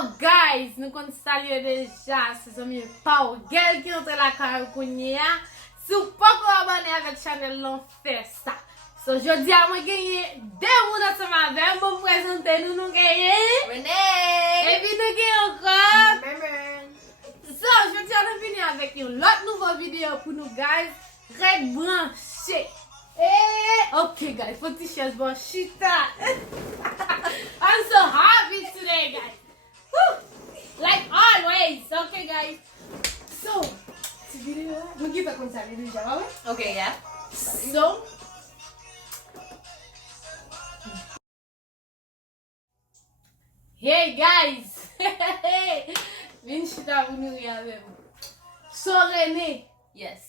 So guys, nou kon salye deja se zomi Power Girl ki entre la kare kounye ya. Sou pa ko abone avek chanel lan fè sa. So jodi a mwen genye de moun ansama avek, mwen prezente nou genye Renee! E pi nou genye ankon So jodi a nou vini avek yon lot nouvo video pou nou guys. Red branche. Okay guys, put the shares bon shita. I'm so happy today guys. Woo! Like always. Okay guys. So, this video, we'll give a concert video, alright? Okay, yeah. So, hey guys. Vin chita pou nou yave. So Renee, Yes.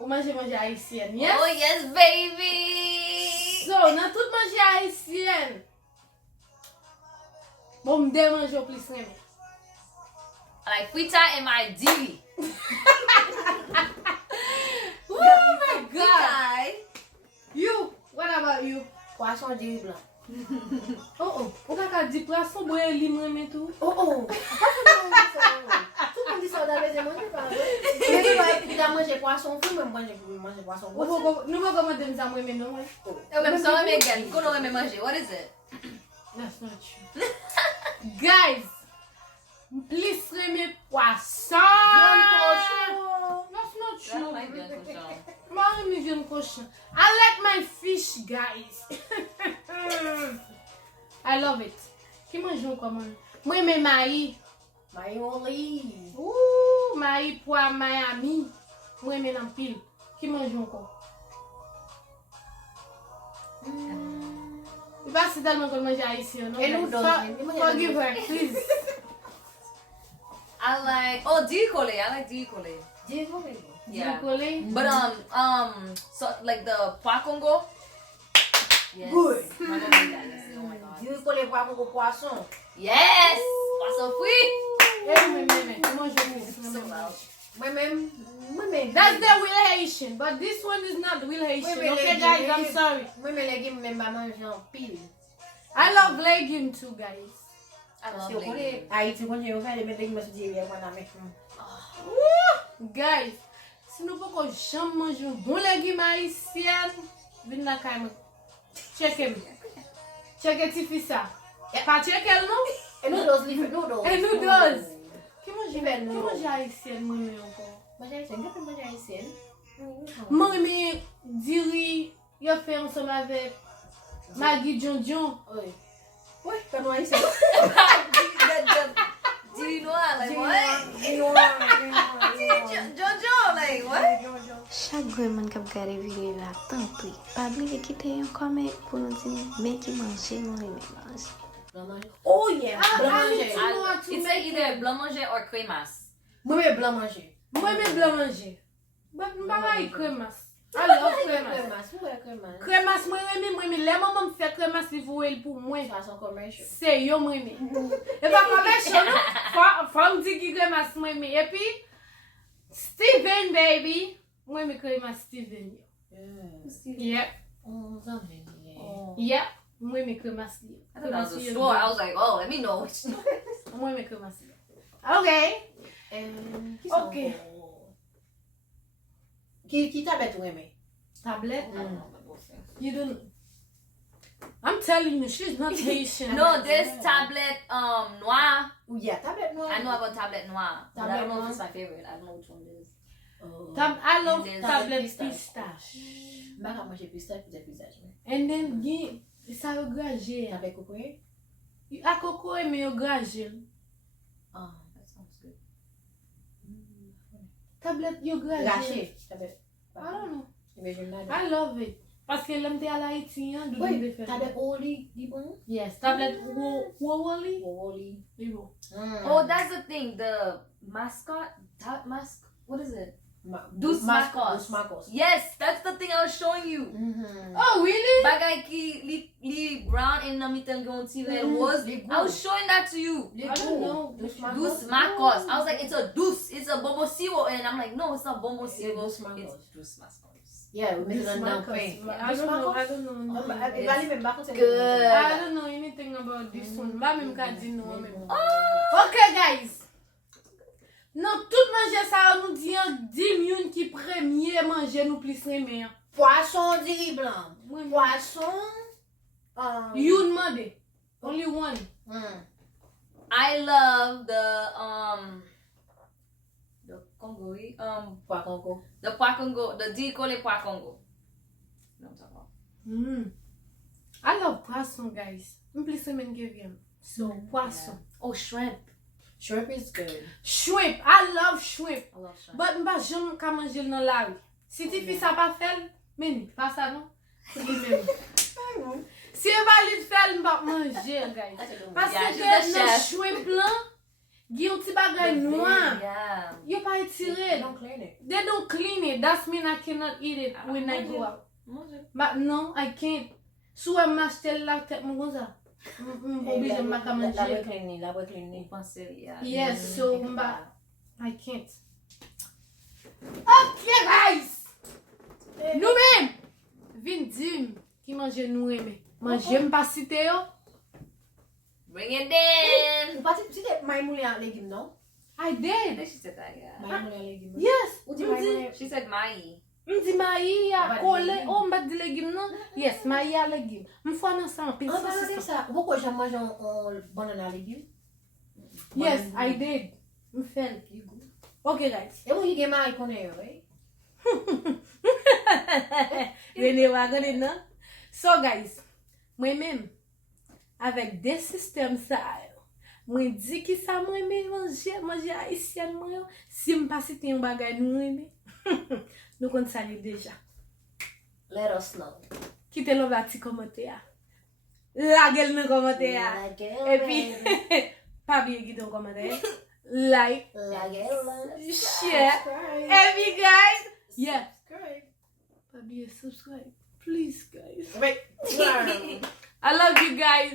ou manje haïtienne, yes? Oh, yes, baby! So, nan tout manje haïtienne, bon mde manje ou plis reme. I like frita and my divi. Oh my god! Frita. You, what about you? Poisson divi blanc. Oh, ou kaka di poisson boye lim reme tou? Oh. Tout le monde dit ça dans les émotions, pas vrai? Tu as mangé poisson fou, mais moi j'ai mangé poisson Ou rôti. nou va komante msa mwen men non? Eu mesmo só me again. Quando eu me manjei, what is it? That's not true. Guys, plis reme poisson! Viande cochon. That's not I don't true. like that cochon. Mwen reme viande cochon. I like my fish, guys. I love it. Ki manjou kwa man? Mwen reme maï. Mayonnaise. Ouh, maï poa Miami. Mwen reme nan pil. Ki manjou kwa? I pa si talman kon manje haïtien, no? Et nous guys? Forgive her, please. I like, oh, dicole. I like dicole. Yeah. Dicole? But, so, like the pacongo. Yes. Good. I don't like that. Yes. Oh my god. Dieu pour les poissons. Yes! Poisson frit! Mwen manjou So loud. Moi-même. That's the real Haitian, but this one is not the real Haitian. Wait, Okay, guys, I'm sorry. Moi-même les légumes, même pas manger en pile. I love legume too, guys. I love Si vous legume. connaissez, Haïti, quand j'ai ouvert les légumes, je me suis dit, on a mis. Woo! Guys, si nou pou kon jam manjou bon legume haïtien, vin la kay mwen. Check him. Check it if isa. Pa check el nou? Et noodles. Et noodles. Ki manje Noodles. haïtien mwen men ankon? Manger haïtien, qu'est-ce que manger haïtien? Mwen men diri yo fè ansam avek Maggi John John. Oui. Oui, quand nous haïtien. Diri noir, like what? Jojo, like what? Chak gwen man kap gade video la tanpri. Pa blive kite yon komen pou nou di men ki manje, nou reme manje. Oh yeah, blanc manger. It's like either blanc manger or cremas. Moi-même blanc manger. Mwen men blan manje. But mwen pa yi kremas. I love kremas. Crémas. Kremas mwen reme, le maman fè kremas li vou el pou mwen. Façon commercial. Se yo mwen reme. E pa komensyon nou? Fòm di ki kremas mwen reme. E pi, Steven baby. Mwen reme kremas Steven yo. Yep. Oh, ça me dit. Yep. Mwen reme kremas li. I thought that was a store. I was like, oh, let me know which store. Mwen reme kremas li. Ok. Ok. Qui tablette ou aimé? Tablet. You don't. I'm telling you, she's not Haitian. No, there's tablet noir. Ou yeah, tablette noire. I know about tablet noir, but I Tablet don't know noir. if it's my favorite. I don't know which one it is. Oh. I love There's tablet pistache. pistache. M'a pas mangé pistache, peut-être pistache. And then, sa yo graje. Avec cocoyer? A koko e me yo graje. Ah. That sounds good. Tablet yo graje. Gâché. Tablette. I don't know. Imagine that. I love it. Paske lem te al Haiti, do Oui, de fe. tablette oli, di bon? Yes, tablet wawali. Oli. Libo. Oh, that's the thing. The mascot, what is it? Dos Marcos. Dos Marcos. Yes, that's the thing I was showing you. Oh, really? Bagay ki li brown in the middle going to it was. I was showing that to you. I don't know. Dos Dos Marcos. I was like, it's a deuce. It's a bombosivo, and I'm like, no, it's not bombosivo. Dos Marcos. It's dos Marcos. Yeah, we This make it Marcos. pain. I don't know. I don't know. Vale même pas Good. I don't know anything about this one. Ba même ka di nou même. Okay, guys. Non, tout manger ça nous dit dim yon qui premier manger nous plus aimer. Poisson di riz blanc. Oui. Poisson. You demande. Only one. I love the Congo, Pois Congo. the Pacongo, the Dicole Pacongo. You know what I'm talking about? I love poisson, guys. I'm plus aimer que viande. So, poisson. Oh, shrimp. Shrimp is good. Shrimp. I love shrimp. I love shrimp. But mba jom ka manger dans la rue. Si ti fi sa pa fel, meni, pas ça non? Si e valide fel, mba manger, guys. Parce Yeah, que she's a nan chef. shrimp lan, gi yon ti bagay noir. Yeah. Yo pa etire. Don't clean it. They don't clean it. That's mean I cannot eat it when I go out. But no, I can't. Sou e m'achete la tête mou konza. Oblige mba ka La manger. clean ni. Yeah. Yes, so mba, I can't. Ok, guys! Nou men, vin dim ki manje nou eme. Manje mpa site yo. Bring it in. Ou pati, c'était maïmoulé en légumes, non? I I did. think she said that, yeah. Maïmoulé en légumes. Yes. Ou di maïmoulé? She said Mai. Mdi mayi ya Mba di kole, legim. o mba di legim nan? Yes, mayi ya legim. Mfwa nan sa anpil Ah, bah, c'est sasisa. ça. Pourquoi j'ai mangé un banane en légumes? Yes, I did. Mfel. Ok, guys. Et moi, j'ai maï koné, oui. Rene wagone nan? So, guys, mwen men, avek de sistem sa yo, mwen di ki sa mwen men manje haisyen mwen yo, si mpa site yon bagay nou eme, nou kon sali deja. Let us know. Kite lo ba ti komote ya. Lagel nan komote ya. E pi, pa biye gidon komote ya. Like, share. E pi, guys. Yeah. Pa biye subscribe. Please, guys. Wait. I love you guys.